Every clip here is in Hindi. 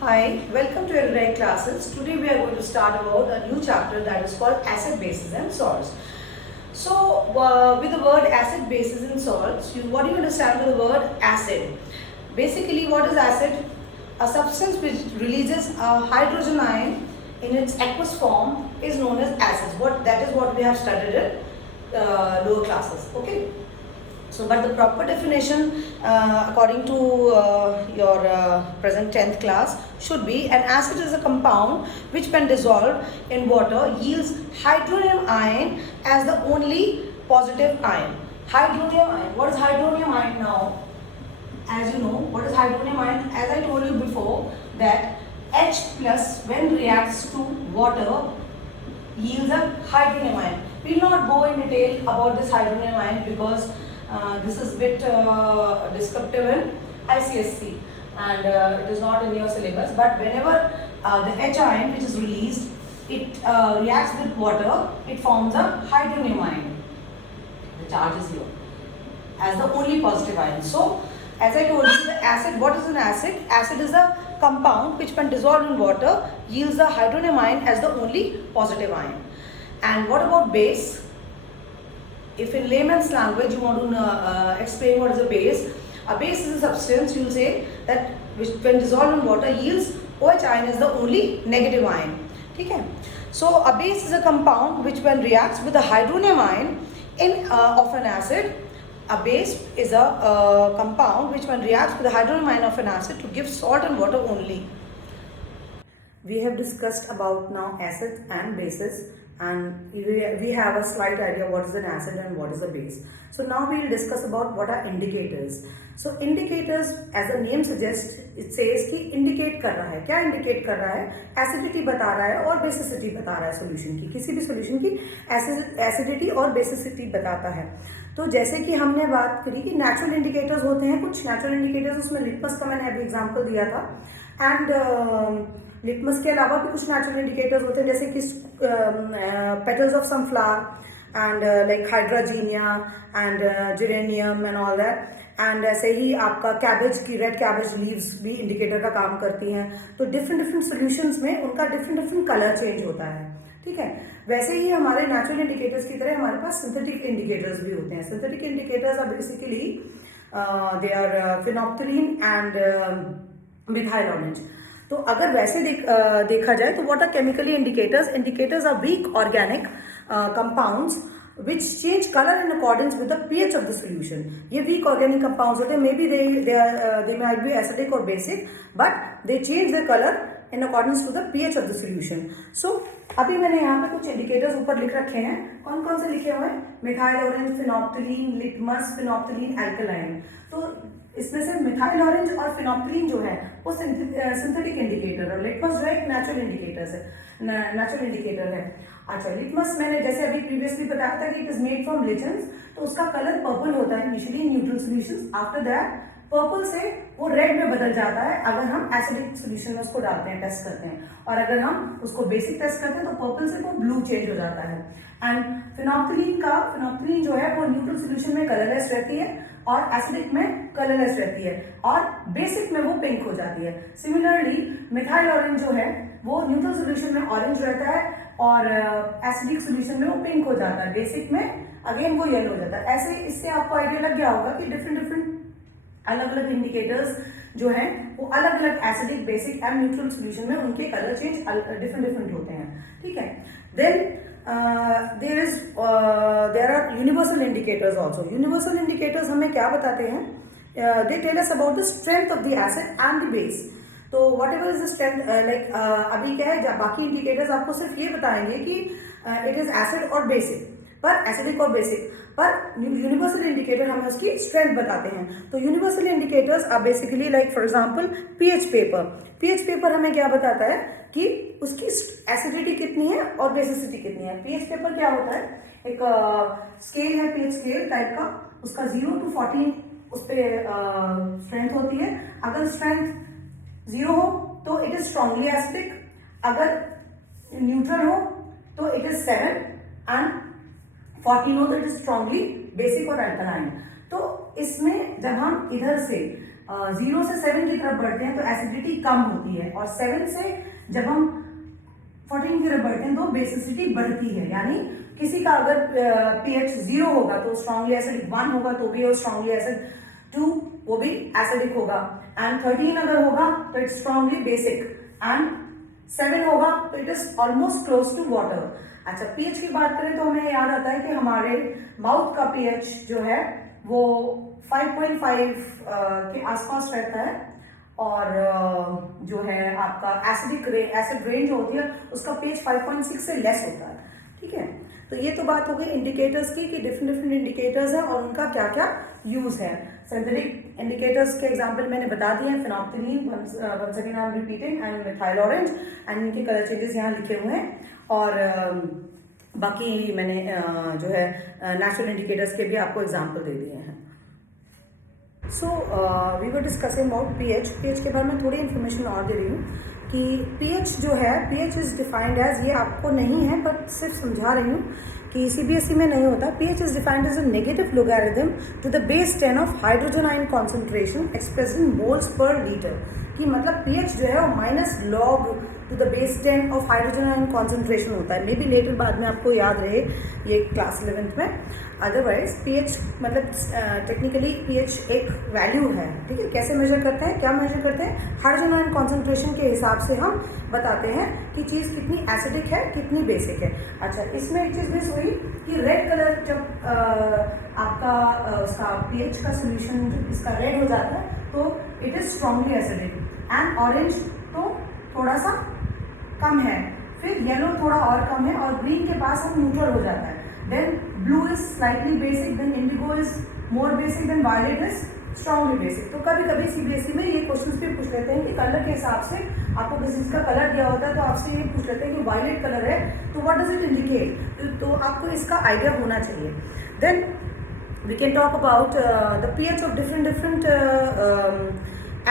Hi, welcome to Erudite Classes. Today we are going to start about a new chapter that is called acid, bases and salts. So, with the word acid, bases and salts, what do you understand with the word acid? Basically, what is acid? A substance which releases a hydrogen ion in its aqueous form is known as acids. That is what we have studied in lower classes. Okay. So, but the proper definition according to your present 10th class should be an acid is a compound which when dissolved in water yields hydronium ion as the only positive ion. Hydronium ion. What is hydronium ion now? As you know, what is hydronium ion? As I told you before that H plus when reacts to water yields a hydronium ion. We will not go in detail about this hydronium ion because this is a bit descriptive in ICSC and it is not in your syllabus, but whenever the H ion which is released, it reacts with water, it forms a hydronium ion. The charge is here as the only positive ion. So, as I told you, the acid, what is an acid? Acid is a compound which when dissolved in water yields the hydronium ion as the only positive ion. And what about base? If in layman's language you want to explain what is a base is a substance, you will say that which when dissolved in water yields OH ion as the only negative ion. Okay? So a base is a compound which when reacts with the hydronium ion of an acid, a base is a compound which when reacts with the hydronium ion of an acid to give salt and water only. We have discussed about now acids and bases, and we have a slight idea what is an acid and what is a base. So now we will discuss about what are indicators. So indicators, as the name suggests, it says कि indicate कर रहा है. क्या indicate कर रहा है? Acidity बता रहा है और basicity बता रहा है solution की. किसी भी solution की acidity और basicity बताता है. तो जैसे कि हमने बात करी कि नेचुरल इंडिकेटर्स होते हैं, कुछ नेचुरल इंडिकेटर्स, उसमें लिटमस का मैंने अभी एग्जांपल दिया था. एंड लिटमस के अलावा भी कुछ नेचुरल इंडिकेटर्स होते हैं, जैसे कि petals of sunflower and like hydrangea and geranium and all that. And ऐसे ही आपका कैबेज की रेड कैबेज लीव्स भी इंडिकेटर का काम करती हैं. तो डिफरेंट सॉल्यूशंस में उनका डिफरेंट कलर चेंज होता है. ठीक है. वैसे ही हमारे नेचुरल इंडिकेटर्स की तरह हमारे पास सिंथेटिक इंडिकेटर्स भी होते हैं. Synthetic indicators are basically they are phenolphthalein and methyl orange. तो अगर वैसे देखा जाए तो what are chemically indicators are weak organic compounds which change color in accordance with the pH of the solution. ये weak organic compounds होते हैं. Maybe they might be acidic or basic, but they change their color in accordance to the pH of the solution. So अभी मैंने यहाँ पे कुछ इंडिकेटर्स ऊपर लिख रखे हैं. कौन कौन से लिखे हुए हैं? Methyl orange, phenolphthalein, litmus, phenolphthalein, alkaline. तो इसमें से मिथाइल ऑरेंज और फिनोप्थलीन जो है वो सिंथेटिक इंडिकेटर और लिटमस जो है एक नेचुरल इंडिकेटर है. अच्छा, लिटमस मैंने जैसे अभी प्रीवियसली बताया था कि इट इज मेड फ्रॉम लिचेंस, तो उसका कलर पर्पल होता है initially neutral solutions. After that purple से वो रेड में बदल जाता है अगर हम एसिडिक सॉल्यूशन में उसको डालते हैं, टेस्ट करते हैं. और अगर हम उसको बेसिक टेस्ट करते हैं तो पर्पल से वो ब्लू चेंज हो जाता है. एंड फिनोप्थलीन जो है वो न्यूट्रल सॉल्यूशन में कलरलेस रहती है और एसिडिक में कलरलेस रहती है और बेसिक में वो पिंक हो जाती है. सिमिलरली मिथाइल ऑरेंज जो है वो न्यूट्रल सॉल्यूशन में ऑरेंज रहता है और एसिडिक सॉल्यूशन में वो पिंक हो जाता है. बेसिक में अगेन वो येलो हो जाता है. ऐसे इससे आपको आइडिया लग गया होगा कि डिफरेंट अलग अलग इंडिकेटर्स जो हैं वो अलग अलग acidic, basic and neutral solution में उनके कलर चेंज डिफरेंट होते हैं. ठीक है. Then there are universal indicators also. Universal indicators हमें क्या बताते हैं? They tell us about the strength of the acid and the base. तो whatever is the strength, अभी क्या है, बाकी इंडिकेटर्स आपको सिर्फ ये बताएंगे कि इट इज एसिड और बेसिक, पर एसिडिक और बेसिक, पर यूनिवर्सल इंडिकेटर हमें उसकी स्ट्रेंथ बताते हैं. तो universal indicators are basically like for example pH paper हमें क्या बताता है कि उसकी एसिडिटी कितनी है और बेसिसिटी कितनी है. पीएच पेपर क्या होता है? एक स्केल है, पीएच स्केल टाइप का, उसका 0 to 14 उस पर स्ट्रेंथ होती है. अगर स्ट्रेंथ 0 हो तो इट इज स्ट्रांगली एसिडिक, अगर न्यूट्रल हो तो इट इज 7 एंड 14 हो तो इट इज स्ट्रांगली बेसिक और अल्कलाइन. तो इसमें जब हम इधर से 0 से 7 की तरफ बढ़ते हैं तो एसिडिटी कम होती है, और 7 से जब हम 14 की तरफ बढ़ते हैं तो बेसिसिटी बढ़ती है। यानी किसी का अगर pH 0 होगा तो स्ट्रांगली एसिडिक, 1 होगा तो भी वो स्ट्रांगली एसिड, 2 वो भी एसिडिक होगा, एंड 13 अगर होगा तो इट्स स्ट्रांगली बेसिक, एंड 7 होगा तो it is almost close to water. अच्छा, पीएच की बात करें तो हमें याद आता है कि हमारे माउथ का पीएच जो है वो 5.5 के आसपास रहता है, और जो है आपका एसिड रेंज होती है उसका पीएच 5.6 से लेस होता है। ठीक है, तो ये तो बात हो गई इंडिकेटर्स की कि डिफरेंट इंडिकेटर्स हैं और उनका क्या क्या यूज है। सिंथेटिक इंडिकेटर्स के एग्जांपल मैंने बता दिए हैं, phenolphthalein, once again I am repeating, and methyl orange, and इनके कलर चेंजेस यहाँ लिखे हुए हैं, और बाकी मैंने जो है नेचुरल इंडिकेटर्स के भी आपको एग्जांपल दे दिए हैं। So we were discussing about pH के बारे में थोड़ी इन्फॉर्मेशन और दे रही हूँ कि पीएच जो है, पीएच इज डिफाइंड एज, ये आपको नहीं है बट सिर्फ समझा रही हूँ कि सीबीएसई में नहीं होता। PH is defined as a negative logarithm to the base 10 of hydrogen ion concentration expressed in moles per litre. कि मतलब पीएच जो है वो minus log to the base 10 of hydrogen ion concentration होता है। मे बी लेटर बाद में आपको याद रहे ये क्लास 11th में। अदरवाइज पीएच मतलब टेक्निकली पीएच एक वैल्यू है। ठीक है, कैसे मेजर करते हैं, क्या मेजर करते हैं, हाइड्रोजन आयन कॉन्सेंट्रेशन के हिसाब से हम बताते हैं कि चीज़ कितनी एसिडिक है, कितनी बेसिक है। अच्छा, इसमें एक चीज़ मिस हुई कि रेड कलर जब आपका उसका पीएच का सोल्यूशन इसका रेड हो जाता है तो it is strongly acidic, and orange तो थोड़ा सा कम है, फिर येलो थोड़ा और कम है, और ग्रीन के पास हम न्यूट्रल हो जाता है। Then blue is slightly basic, then indigo is more basic, then violet is strongly basic. तो कभी कभी सीबीएसई में ये क्वेश्चंस भी पूछ लेते हैं कि कलर के हिसाब से आपको किसी चीज़ का कलर दिया होता है तो आपसे ये पूछ लेते हैं कि वायलेट कलर है तो व्हाट डज इट इंडिकेट, तो आपको इसका आइडिया होना चाहिए। Then we can talk about the pH of different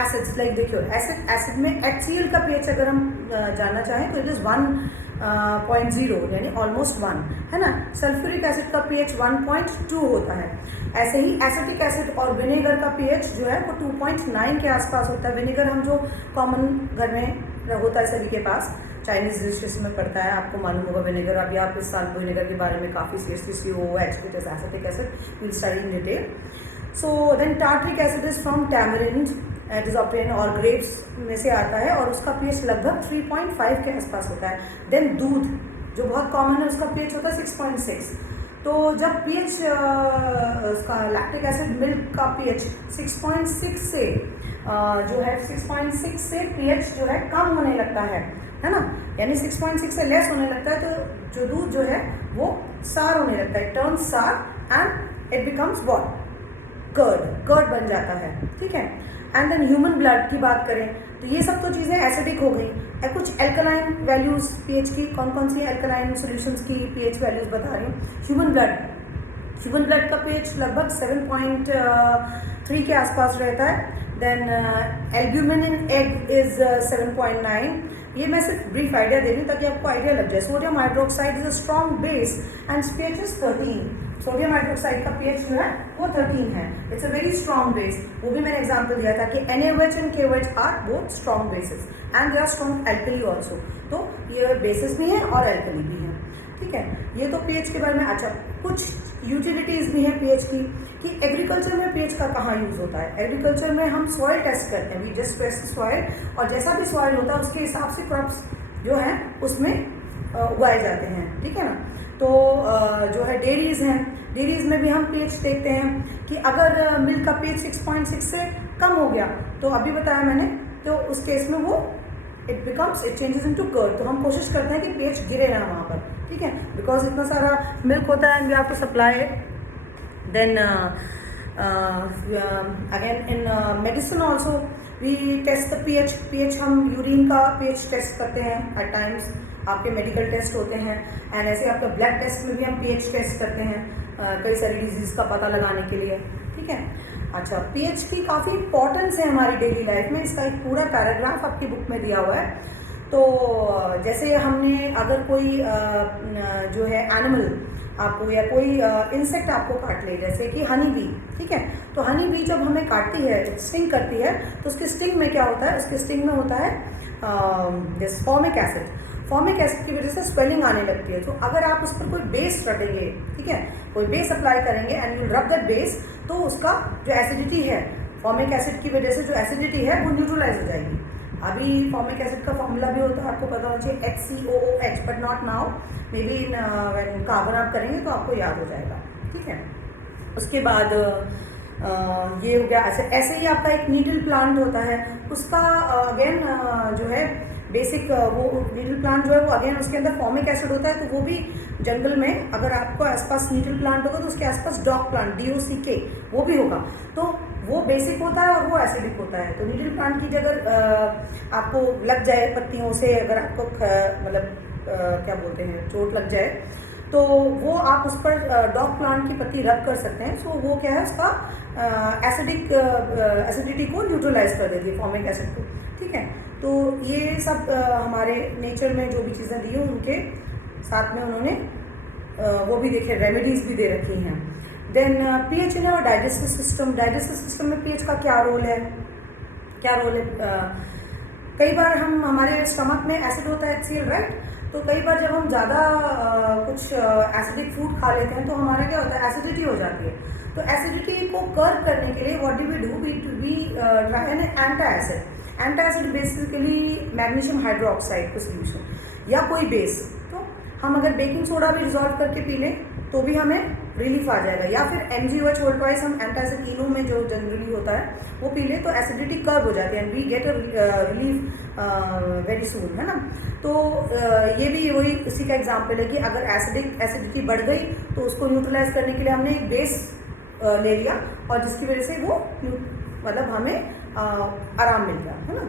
acids, like देखियो एसिड में HCl का pH अगर हम जानना चाहें तो इट इज 1.0 यानी ऑलमोस्ट 1 है ना। सल्फ्यूरिक एसिड का pH 1.2 होता है। ऐसे ही एसिटिक एसिड और विनेगर का pH जो है वो 2.9 के आसपास होता है। विनेगर हम जो कॉमन घर में होता है सभी के पास, चाइनीज डिशेस में पड़ता है, आपको मालूम होगा विनेगर। अभी आप इस साल विनेगर के बारे में काफ़ी seriously COOH which is acetic acid, will study in detail. So then tartaric acid is from tamarind, it is obtain और ग्रेप्स में से आता है और उसका pH लगभग 3.5 के आसपास होता है। देन दूध जो बहुत कॉमन है उसका pH होता है 6.6। तो जब pH उसका लैक्टिक एसिड मिल्क का pH 6.6 से जो है 6.6 से pH जो है कम होने लगता है ना, यानी 6.6 से लेस होने लगता है तो जो दूध जो है वो सार होने लगता है, turn sour, and it becomes what, curd बन जाता है। ठीक है, एंड देन ह्यूमन ब्लड की बात करें तो ये सब तो चीज़ें एसिडिक हो गई। कुछ एल्कलाइन वैल्यूज पीएच की, कौन कौन सी एल्कलाइन सॉल्यूशंस की पीएच वैल्यूज बता रही हूँ। ह्यूमन ब्लड का पीएच लगभग 7.3 के आसपास रहता है। Then albumin in egg is 7.9। ये मैं सिर्फ ब्रीफ आइडिया दे रही हूँ ताकि आपको आइडिया लग जाए। Sodium hydroxide is a strong base and pH is 13। Sodium hydroxide का पीएच जो है वो 13 है। It's a very strong base. वो भी मैंने एग्जांपल दिया था कि NaOH and KOH are both strong bases and they are strong alkali also. तो ये बेसिस भी है और एल्कली भी है। ठीक है, ये तो पीएच के बारे में। अच्छा, कुछ यूटिलिटीज भी हैं पीएच की कि एग्रीकल्चर में पीएच का कहाँ यूज होता है। एग्रीकल्चर में हम सॉइल टेस्ट करते हैं, वी जस्ट टेस्ट सॉइल, और जैसा भी सॉइल होता है उसके हिसाब से क्रॉप्स जो है उसमें उगाए जाते हैं। ठीक है ना। तो जो है डेयरीज हैं, डेयरीज में भी हम पीएच देखते हैं कि अगर मिल्क का पीएच 6.6 से कम हो गया तो अभी बताया मैंने, तो उस केस में वो इट चेंजेस इनटू कर्ड। तो हम कोशिश करते हैं कि पीएच गिरे ना वहाँ पर। ठीक है, बिकॉज इतना सारा मिल्क होता है and we have to supply it. Then again in medicine also we test the pH हम यूरिन का पीएच टेस्ट करते हैं एट टाइम्स। आपके मेडिकल टेस्ट होते हैं एंड ऐसे आपके ब्लड टेस्ट में भी हम पीएच टेस्ट करते हैं कई सारी डिजीज़ का पता लगाने के लिए। ठीक है। अच्छा, पीएच की काफ़ी इंपॉर्टेंस है हमारी डेली लाइफ में। इसका एक पूरा पैराग्राफ आपकी बुक में दिया हुआ है। तो जैसे हमने अगर कोई जो है एनिमल आपको या कोई इंसेक्ट आपको काट ले, जैसे कि हनी बी, ठीक है, तो हनी बी जब हमें काटती है, स्टिंग करती है, तो उसके स्टिंग में क्या होता है, उसके स्टिंग में होता है जैसे फॉर्मिक एसिड। फॉर्मिक एसिड की वजह से स्वेलिंग आने लगती है। तो अगर आप उस पर कोई बेस रटेंगे, ठीक है, कोई बेस अप्लाई करेंगे and you rub that base, तो उसका जो एसिडिटी है, फॉर्मिक एसिड की वजह से जो एसिडिटी है वो न्यूट्रलाइज हो जाएगी। अभी फॉर्मिक एसिड का फॉर्मूला भी होता है, आपको पता होना चाहिए, HCOOH, but not now, may be when carbon आप करेंगे तो आपको याद हो जाएगा, ठीक है। उसके बाद ये हो गया। ऐसे ही आपका एक नीडल प्लांट होता है, उसका अगेन जो है बेसिक वो नीडल प्लांट जो है वो अगेन उसके अंदर फॉर्मिक एसिड होता है। तो वो भी जंगल में अगर आपको आसपास नीडल प्लांट होगा तो उसके आसपास डॉग प्लांट, DOCK, वो भी होगा। तो वो बेसिक होता है और वो एसिडिक होता है। तो नीडल प्लांट की अगर आपको लग जाए पत्तियों से, अगर आपको मतलब क्या बोलते हैं, चोट लग जाए, तो वो आप उस पर डॉग प्लांट की पत्ती रब कर सकते हैं। सो वो क्या है, उसका एसिडिटी को न्यूट्रलाइज कर देती है, फॉर्मिक एसिड को, ठीक है। तो ये सब हमारे नेचर में जो भी चीज़ें दी हैं उनके साथ में उन्होंने वो भी देखे, रेमेडीज भी दे रखी हैं। देन पीएच इन और डाइजेस्टिव सिस्टम। डाइजेस्टिव सिस्टम में पीएच का क्या रोल है, कई बार हमारे स्टमक में एसिड होता है, HCl, राइट। तो कई बार जब हम ज़्यादा कुछ एसिडिक फूड खा लेते हैं तो हमारा क्या होता है, एसिडिटी हो जाती है। तो एसिडिटी को कर्व करने के लिए what do we try an antacid. Antacid basically magnesium hydroxide का सोल्यूशन या कोई बेस। तो हम अगर बेकिंग सोडा भी डिजॉल्व करके पी लें तो भी हमें रिलीफ आ जाएगा, या फिर MgOH होल ट्वाइस हम एंटी एसिड इनो में जो जनरली होता है वो पी लें तो एसिडिटी कर्व हो जाती है and we get a relief very soon, है ना। तो ये भी वही इसी का एग्जाम्पल है कि अगर एसिडिटी बढ़ गई तो उसको न्यूट्रलाइज करने के लिए हमने एक बेस ले लिया और जिसकी वजह से वो मतलब हमें आराम मिल गया, है ना।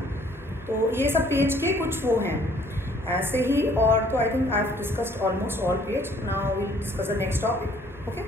तो ये सब पीएच के कुछ वो हैं ऐसे ही। और तो I think I have discussed almost all pH. Now we will discuss the next topic, okay.